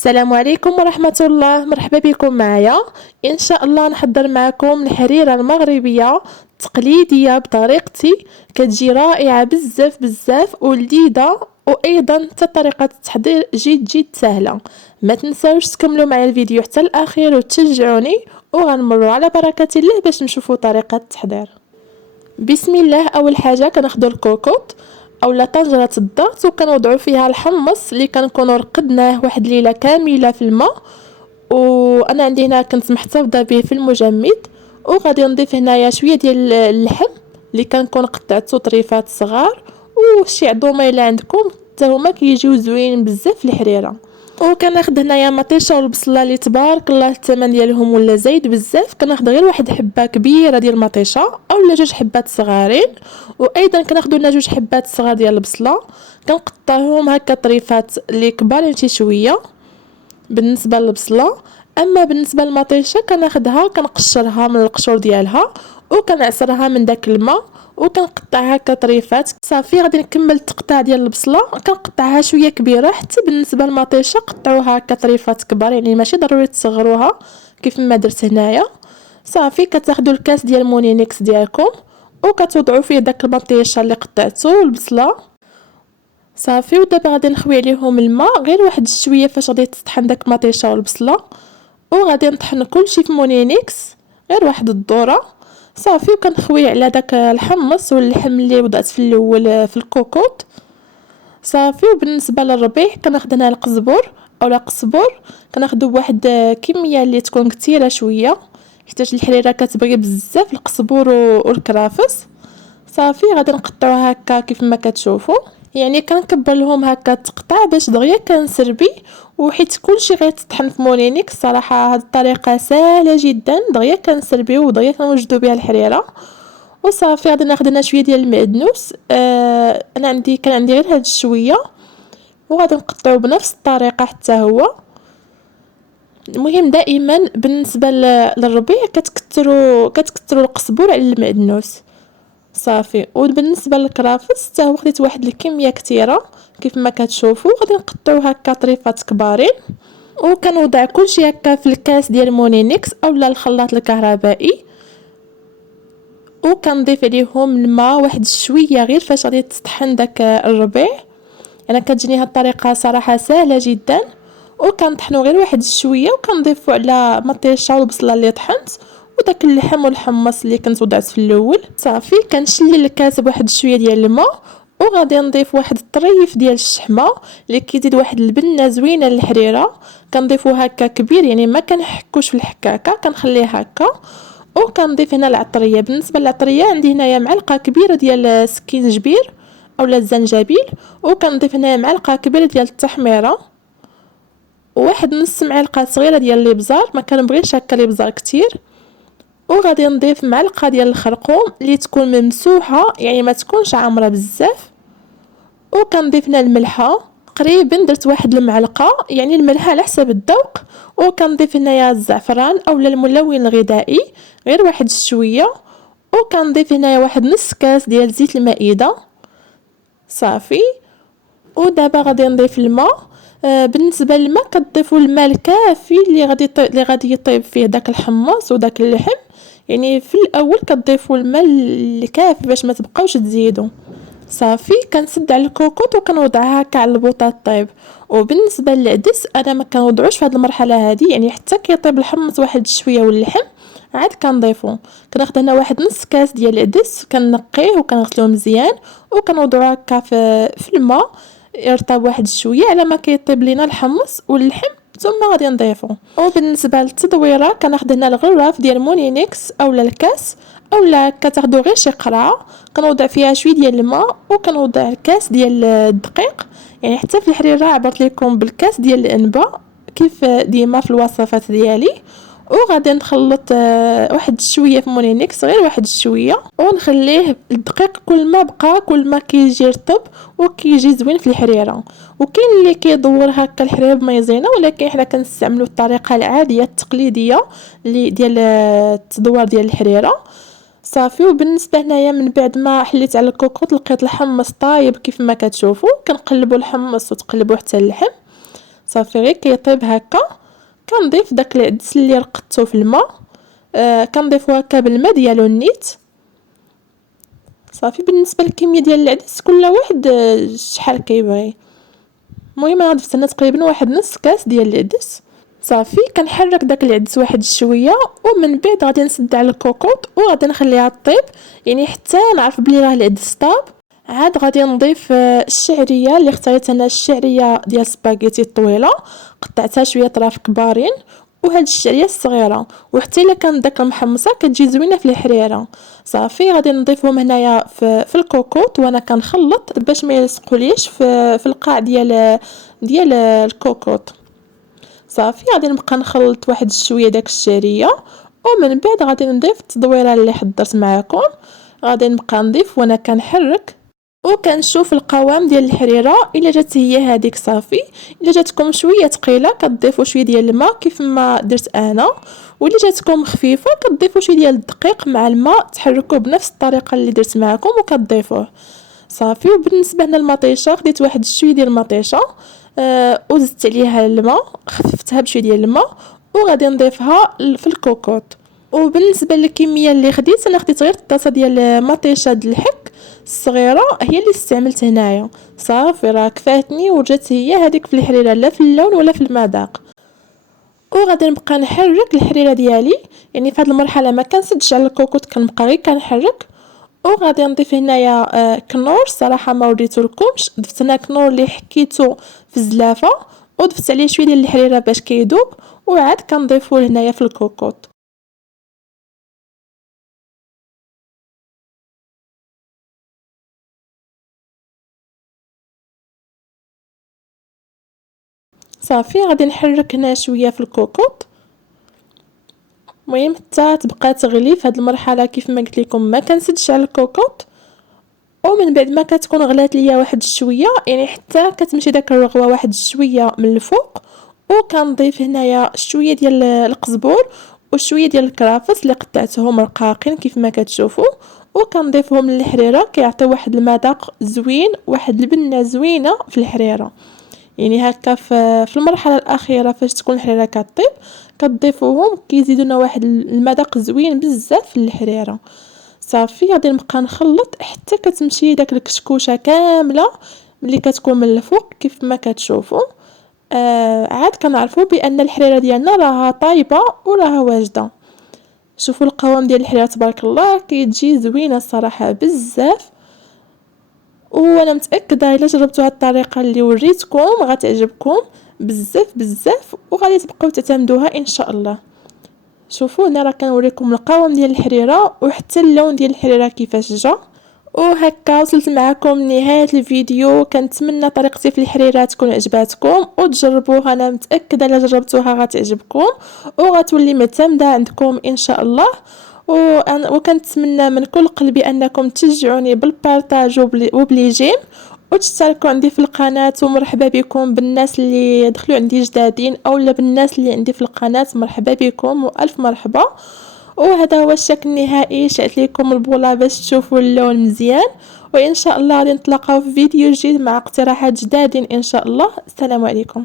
السلام عليكم ورحمة الله. مرحبا بكم معايا. ان شاء الله نحضر معكم الحريرة المغربية تقليدية بطريقتي، كتجي رائعة بزاف بزاف ولذيذة، وايضا حتى طريقة التحضير جد سهلة. ما تنساوش تكملوا معايا الفيديو حتى الاخير وتشجعوني، وغنمروا على بركة الله باش نشوفوا طريقة التحضير. بسم الله. اول حاجه كناخذوا الكوكوط اولا طنجره الضغط وكنوضعوا فيها الحمص اللي كنكونوا رقدناه واحد ليله كامله في الماء، وانا عندي هنا كنت محتفظه به في المجمد. وغادي نضيف هنايا شويه ديال اللحم اللي كنكون قطعته طريفات صغار، وشي عظومه الا عندكم حتى هما كيجيو زوينين بزاف في الحريره. وكناخذ هنايا مطيشه والبصله اللي تبارك الله الثمن ديالهم ولا زايد بزاف. كناخذ غير واحد حبه كبيره ديال المطيشه اولا جوج حبات صغارين، وايضا كناخذ لنا جوج حبات صغار ديال البصله كنقطعهم هكا طريفات اللي كبارين شي شويه بالنسبه للبصله. اما بالنسبه للمطيشه كناخذها كنقشرها من القشور ديالها وكنعصرها من داك الماء وكنقطعها كطريفات. صافي غادي نكمل التقطاع ديال البصله، كنقطعها شويه كبيره. حتى بالنسبه للمطيشه قطعوها كطريفات كبار، يعني ماشي ضروري تصغروها كيف ما درت هنايا. صافي كتاخذوا الكاس ديال مونينيكس ديالكم وكتوضعوا فيه داك المطيشه اللي قطعتو والبصله. صافي ودابا غادي نخوي عليهم الماء غير واحد شويه فاش غادي تطحن داك المطيشه والبصله، وغادي نطحن كلشي في مونينيكس غير واحد الدوره. صافي وكنخوي على داك الحمص واللحم اللي وضعت في الاول في الكوكوط. صافي وبالنسبه للربيع كناخذ هنا القزبر اولا قزبر، كناخذوا بواحد كميه اللي تكون كثيره شويه حيت الحريره كتبغي بزاف القزبر والكرافس. صافي غادي نقطعوها هكا كيف ما كتشوفوا، يعني كنكبر لهم هكا تقطع باش دغيا كنسربي، وحيت كلشي غيتطحن في مولينيك. الصراحه هاد الطريقه سهله جدا، دغيا كنسربيو ودغيا كنوجدوا بها الحريره. وصافي غادي ناخذ هنا شويه ديال المعدنوس، انا كان عندي غير هاد الشويه، وغادي نقطعو بنفس الطريقه حتى هو. المهم دائما بالنسبه للربيع كتكثروا القزبر على المعدنوس. صافي وبالنسبه للكرافس حتى هو خديت واحد الكميه كثيره كيف ما كتشوفوا. غادي نقطعو هكا طريفات كبارين وكنوضع كلشي هكا في الكاس ديال مونينيكس اولا الخلاط الكهربائي، وكنضيف عليهم الماء واحد شويه غير فاش غادي تطحن داك الربيع. انا كتجيني هاد الطريقه صراحه سهله جدا. وكنطحنوا غير واحد شويه وكنضيفوا على مطيشه والبصله اللي طحنت وداك اللحم والحمص اللي كنت وضعت في الاول. صافي كنشلل الكاس بواحد شويه ديال الماء، وغادي نضيف واحد الطريف ديال الشحمه اللي كيزيد واحد البنه زوينه للحريره. كنضيفو هكا كبير، يعني ما كنحكوش في الحكاكه، كنخليه هكا. وكنضيف هنا العطريه. بالنسبه للعطريه عندي هنايا معلقه كبيره ديال سكينجبير اولا الزنجبيل، وكنضيف هنا معلقه كبيره ديال التحميره، وواحد نص معلقه صغيره ديال الابزار، ما كنبغيش هكا الابزار كتير. وغادي نضيف معلقه ديال الخرقوم اللي تكون ممسوحه، يعني ما تكونش عامره بزاف. وكنضيف هنا الملحه تقريبا درت واحد المعلقه، يعني الملحه على حسب الذوق. وكنضيف هنايا الزعفران اولا الملون الغذائي غير واحد شويه. وكنضيف هنايا واحد نص كاس ديال زيت المائده. صافي ودابا غادي نضيف الماء. بالنسبه للماء كتضيفوا الماء الكافي اللي غادي يطيب فيه داك الحمص وداك اللحم، يعني في الاول كتضيفوا الماء الكافي باش ما تبقاوش تزيدوا. صافي كنسد على الكوكوط وكنوضعها هكا على البوطه طيب. وبالنسبه للعدس انا ما كنوضعوش في هذه المرحله هذه، يعني حتى كيطيب الحمص واحد شويه واللحم عاد كنضيفو. كناخذ هنا واحد نص كاس ديال العدس كنقيه وكنغسلوه مزيان وكنوضعو هكا في الماء يرطب واحد شويه على ما كيطيب لينا الحمص واللحم، ثم غادي نضيفو. وبالنسبه للتدويره كناخذ هنا الغراف ديال مونينيكس اولا الكاس، اولا كتاخذوا غير شي قرعه كنوضع فيها شويه ديال الماء وكنوضع الكاس ديال الدقيق. يعني حتى في الحريره عبرت لكم بالكاس ديال الانبه كيف ديما في الوصفات ديالي. وغادي نخلط واحد شويه في مونينيكس غير واحد شويه، ونخليه الدقيق كل ما بقى كل ما كيجي رطب وكيجي زوين في الحريره. وكاين اللي كيدور هكا الحريره بمايزينا، ولكن حنا كنستعملوا الطريقه العاديه التقليديه اللي ديال التدوير ديال الحريره. صافي وبالنسبه هنايا من بعد ما حليت على الكوكوط لقيت الحمص طايب كيف ما كتشوفوا، كنقلبوا الحمص وتقلبوا حتى اللحم. صافي غير كيطيب هكا كنضيف داك العدس اللي رقدته في الماء. كنضيفو هكا بالماء ديالو النيت. صافي بالنسبه للكميه ديال العدس كل واحد شحال كيبغي. المهم انا ضفت انا تقريبا واحد نص كاس ديال العدس. صافي كنحرك داك العدس واحد شويه ومن بعد غادي نسد على الكوكوط وغادي نخليها طيب، يعني حتى نعرف بلي راه العدس طاب. عاد غادي نضيف الشعريه اللي اختاريت انا، الشعريه ديال سباغيتي الطويله، قطعتها شويه طراف كبارين، وهاد الشعريه الصغيره، وحتى الا كانت داك المحمصه كتجي زوينه في الحريره. صافي غادي نضيفهم هنايا في الكوكوط وانا كنخلط باش ما يلصقوليش في القاع ديال الكوكوط. صافي غادي نبقى نخلط واحد شويه داك الشعريه، ومن بعد غادي نضيف التدويره اللي حضرت معكم. غادي نبقى نضيف وانا كنحرك وكنشوف القوام ديال الحريره الا جات هي هذيك. صافي الا جاتكم شويه ثقيله كتضيفوا شويه ديال الماء كيف ما درت انا، واللي جاتكم خفيفه كتضيفوا شويه ديال الدقيق مع الماء، تحركوه بنفس الطريقه اللي درت معكم وكتضيفوه. صافي وبالنسبه هنا المطيشه خديت واحد شويه ديال المطيشه، وزدت عليها الماء، خففتها بشويه ديال الماء وغادي نضيفها في الكوكوط. وبالنسبه للكميه اللي خديت انا، خديت غير الطاسه ديال مطيشه د الحك الصغيره هي اللي استعملت هنايا. صافي راه كفاتني وجات هي هذيك في الحريره، لا في اللون ولا في المذاق. وغادي نبقى نحرك الحريره ديالي، يعني في هذه المرحله ما كنسدش على الكوكوط، كنبقى غير كنحرك. وغادي نضيف هنايا كنور، صراحه ما وريتولكمش، ضفت هنا كنور اللي حكيته في الزلافه وضفت عليه شويه ديال الحريره باش كيذوب، وعاد كنضيفو هنايا في الكوكوط. صافي غادي نحرك هنا شويه في الكوكوط، المهم حتى تبقى تغلي. في هذه المرحله كيف ما قلت لكم ما كنسدش على الكوكوط، ومن بعد ما كتكون غلات ليا واحد شويه، يعني حتى كتمشي داك الرغوه واحد شويه من الفوق، وكنضيف هنايا شويه ديال القزبور وشويه ديال الكرافس اللي قطعتهم رقاقين كيف ما كتشوفوا، وكنضيفهم للحريره كيعطيو واحد المذاق زوين، واحد البنه زوينه في الحريره. يعني هكا في المرحله الاخيره فاش تكون الحريره كطيب كتضيفوهم كيزيدونا واحد المذاق زوين بزاف في الحريره. صافي غادي نبقى نخلط حتى كتمشي داك الكشكوشه كامله ملي كتكون من الفوق كيف ما كتشوفوا. عاد كنعرفوا بان الحريره ديالنا راها طايبه وراها واجده. شوفوا القوام ديال الحريره تبارك الله كيتجي زوينه الصراحه بزاف، وانا متاكده الا جربتوا هاد الطريقه اللي وريتكم غتعجبكم بزاف بزاف وغادي تبقاو تعتمدوها ان شاء الله. شوفوا هنا راه كنوريكم القوام ديال الحريره وحتى اللون ديال الحريره كيفاش جا. وهكا وصلت معكم لنهايه الفيديو. كنتمنى طريقتي في الحريره تكون عجباتكم وتجربوها، انا متاكده الا جربتوها غتعجبكم وغتولي معتمده عندكم ان شاء الله. وكنتمنى من كل قلبي انكم تشجعوني بالبارطاج وبليجيم وتشتركوا عندي في القناه. ومرحبا بكم بالناس اللي دخلوا عندي جدادين اولا بالناس اللي عندي في القناه، مرحبا بكم والف مرحبا. وهذا هو الشكل النهائي، شعلت لكم البوله باش تشوفوا اللون مزيان. وان شاء الله غادي نتلاقاو في فيديو جديد مع اقتراحات جداد ان شاء الله. السلام عليكم.